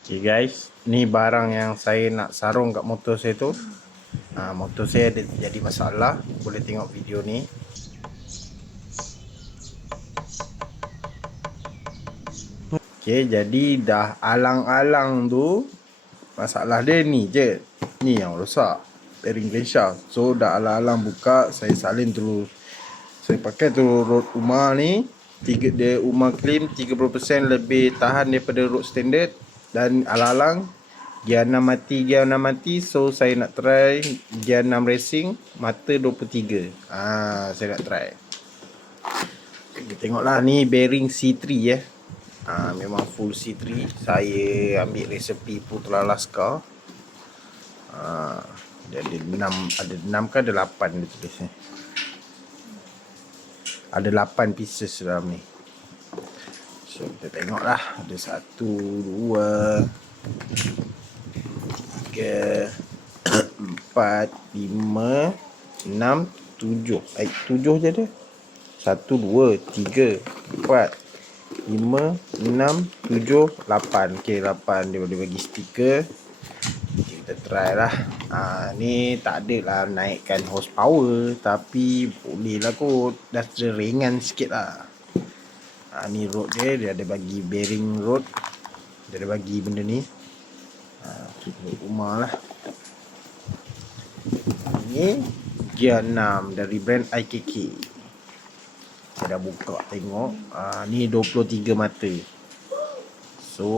Okay guys, ni barang yang saya nak sarung kat motor saya tu. Motor saya ada jadi masalah. Boleh tengok video ni. Okay, jadi dah alang-alang tu. Masalah dia ni je. Ni yang rosak, bearing crankshaft. So dah alang-alang buka, saya salin terus. Saya pakai tu road Uma ni. Dia Uma claim 30% lebih tahan daripada road standard. Dan alang-alang gear 6 mati. So saya nak try gear 6 racing mata 23. Saya nak try. Kita tengoklah ni bearing C3 memang full C3. Saya ambil resepi Putra Laskar. Dia ada 6 ke ada 8 dia tulis ni. Ada 8 pieces dalam ni. So kita tengoklah. Ada 1, 2, 3, 4, 5, 6, 7. 7 je ada. 1, 2, 3, 4, 5, 6, 7, 8. Okay, 8 dia boleh bagi stiker. Kita try lah. Ni tak adalah naikkan horsepower, tapi boleh lah kot. Dah ringan sikit lah. Ni rod dia ada bagi bearing rod. Dia ada bagi benda ni. Rumah lah. Ni gear 6 dari brand IKK. Saya dah buka tengok. Ni 23 mata. So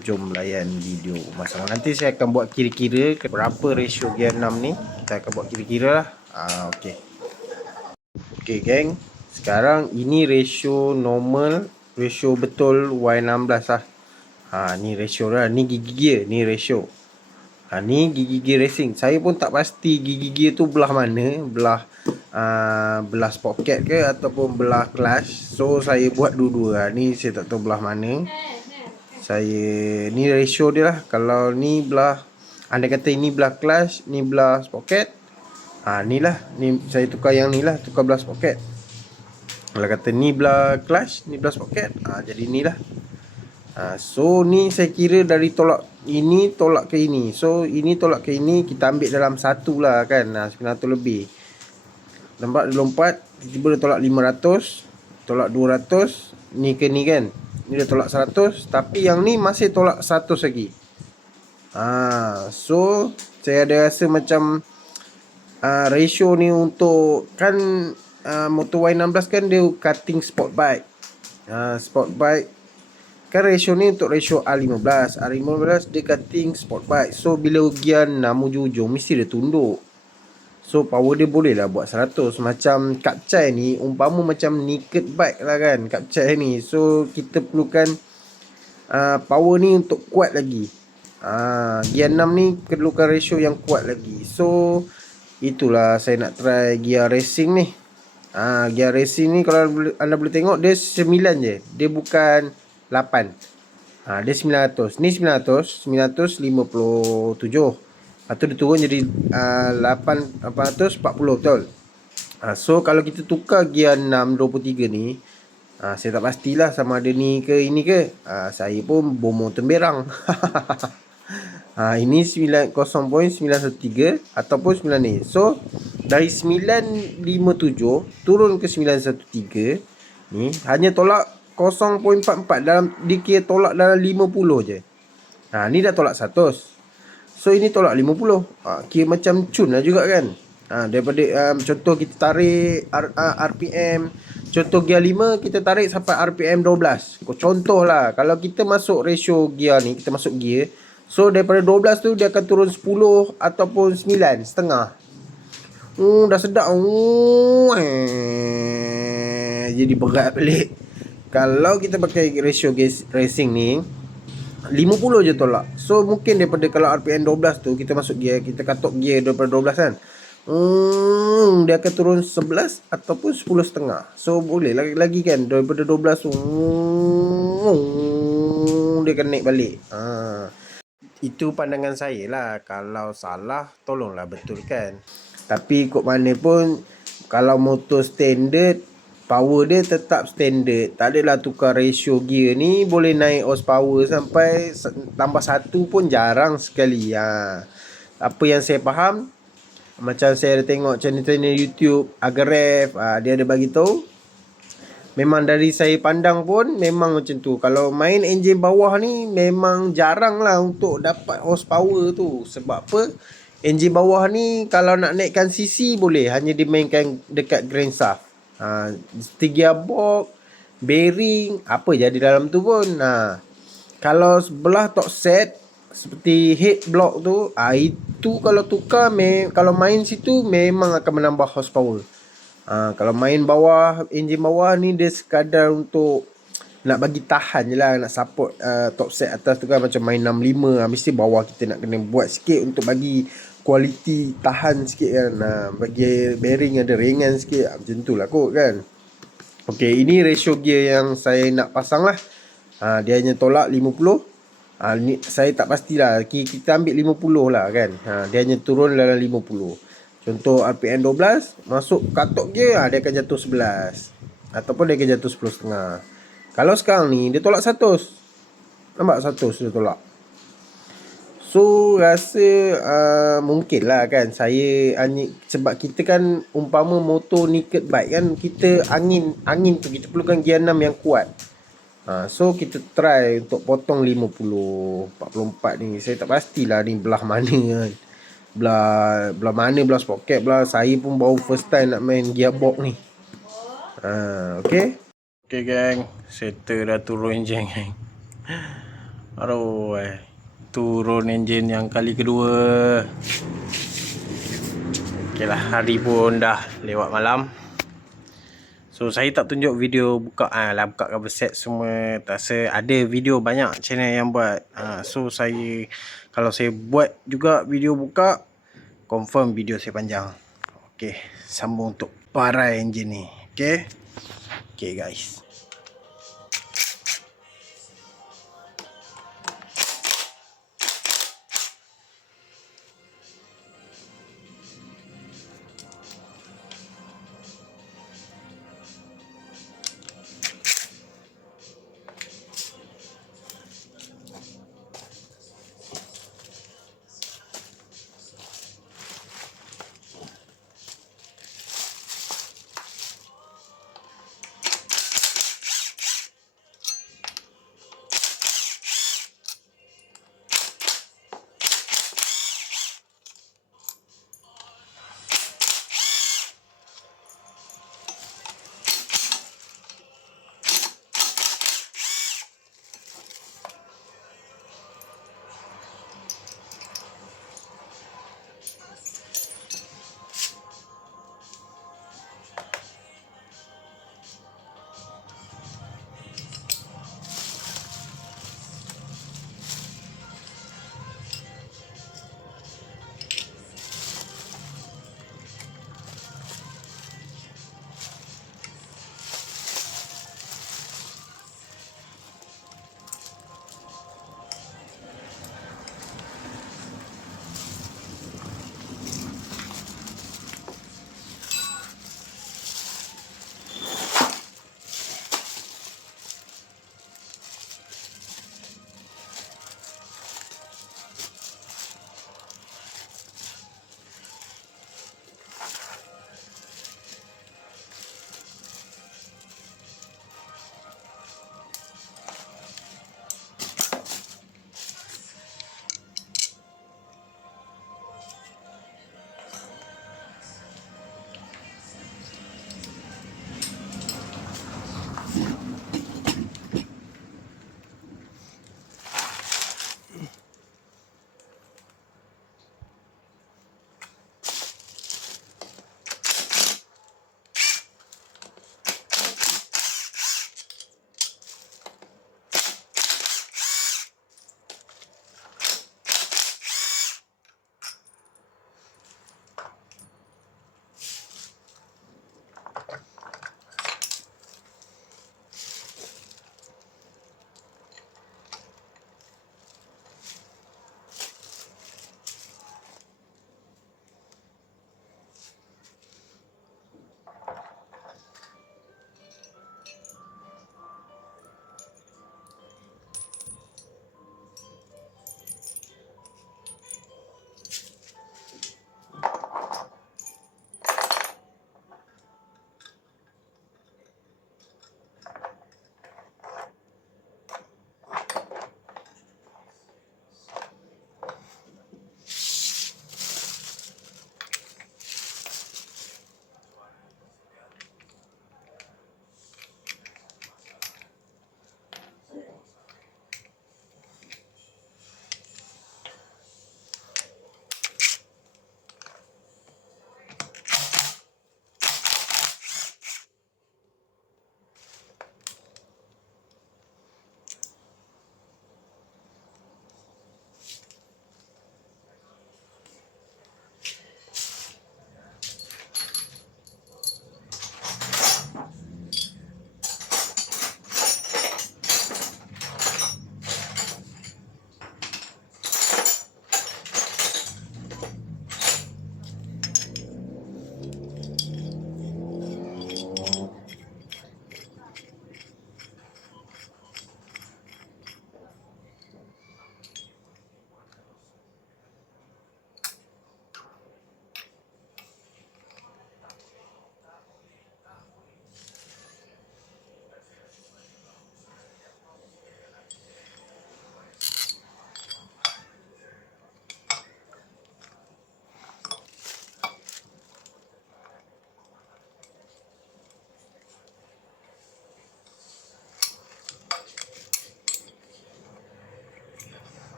jom layan video masalah. Nanti saya akan buat kira-kira berapa ratio gear 6 ni. Kita akan buat kira-kira lah. Okay geng, sekarang ini ratio normal, ratio betul Y16 lah. Ni ratio lah. Ni gigi gear, ni ratio. Ni gigi gear racing. Saya pun tak pasti gigi gear tu belah mana. Belah sprocket ke ataupun belah clutch. So saya buat dua-dua. Ni saya tak tahu belah mana. Ni ratio dia lah. Kalau ni belah, anda kata ini belah clutch, ni belah sprocket. Ni lah. Ni saya tukar yang ni lah. Tukar belah sprocket. Kalau kata ni belah clutch, ni belah sprocket. Jadi ni lah. So ni saya kira dari tolak ini tolak ke ini. So ini tolak ke ini, kita ambil dalam satu lah kan. 900 lebih. Nampak dia lompat, tiba-tiba dia tolak 500, tolak 200, ni ke ni kan. Ni dia tolak 100, tapi yang ni masih tolak 100 lagi. So saya ada rasa macam ratio ni untuk kan motor Y16 kan dia cutting sport bike. Sport bike kan ratio ni untuk ratio R15. R15 dia cutting sport bike. So bila gear 6 ujung-ujung mesti dia tunduk. So power dia boleh lah buat 100. Macam Kapcai ni umpama macam naked bike lah kan Kapcai ni. So kita perlukan power ni untuk kuat lagi. Gear 6 ni perlukan ratio yang kuat lagi. So itulah saya nak try gear racing ni. Gear racing ni kalau anda boleh tengok dia 9 je. Dia bukan 8. Dia 900. Ni 957. Lepas tu dia turun jadi 840 betul. So kalau kita tukar gear 623 ni, saya tak pastilah sama ada ni ke ini ke. Saya pun bomo temberang. Ini 0.913 ataupun 9 ni. So dari 957 turun ke 913 ni hanya tolak 0.44 dalam dia kira tolak dalam 50 je. Ni dah tolak 100. So ini tolak 50. Kira macam cun lah juga kan. Daripada contoh kita tarik RPM, contoh gear 5 kita tarik sampai RPM 12. Contoh lah, kalau kita masuk ratio gear ni, kita masuk gear, so daripada 12 tu dia akan turun 10 ataupun 9 setengah. Dah sedap. Jadi berat balik. Kalau kita pakai ratio racing ni 50 je tolak. So mungkin daripada kalau RPM 12 tu kita masuk gear, kita katok gear daripada 12 kan. Dia akan turun 11 ataupun 10 setengah. So boleh lagi kan daripada 12 tu dia akan naik balik. Itu pandangan saya lah. Kalau salah tolonglah betulkan. Tapi ikut mana pun kalau motor standard power dia tetap standard. Tak adalah tukar ratio gear ni. Boleh naik horsepower sampai tambah 1 pun jarang sekali. Apa yang saya faham, macam saya ada tengok channel-channel YouTube Agaref, dia ada bagi tahu. Memang dari saya pandang pun memang macam tu. Kalau main enjin bawah ni memang jarang lah untuk dapat horsepower tu. Sebab apa? Enjin bawah ni kalau nak naikkan CC boleh, hanya dimainkan dekat grand shaft. Gearbox, bearing, apa jadi dalam tu pun. Kalau sebelah top set seperti head block tu, itu kalau tukar, kalau main situ memang akan menambah horsepower. Kalau main bawah, enjin bawah ni dia sekadar untuk nak bagi tahan je lah, nak support top set atas tu kan. Macam main 65, mesti bawah kita nak kena buat sikit untuk bagi kualiti tahan sikit kan. Bagi bearing ada ringan sikit, macam tu lah kot kan. Okay, ini ratio gear yang saya nak pasang lah. Dia hanya tolak 50. Ni, saya tak pastilah, kita ambil 50 lah kan. Dia hanya turun dalam 50. Contoh RPM 12, masuk katok gear, dia akan jatuh 11. Ataupun dia akan jatuh 10.5. Kalau sekarang ni dia tolak 100. Nampak 100 dia tolak. So rasa mungkin lah kan. Saya sebab kita kan umpama motor naked bike kan, kita angin tu kita perlukan gear 6 yang kuat. So kita try untuk potong 50, 44 ni. Saya tak pastilah ni belah mana kan. Belah mana, belah sprocket belah. Saya pun baru first time nak main gearbox ni. Okay. Okay gang, settle dah turun enjin gang. Aduh, turun enjin yang kali kedua. Okay lah, hari pun dah lewat malam. So saya tak tunjuk video buka buka cover set semua. Tak rasa ada video banyak channel yang buat. So saya, kalau saya buat juga video buka, confirm video saya panjang. Okay, sambung untuk parai enjin ni. Okay guys.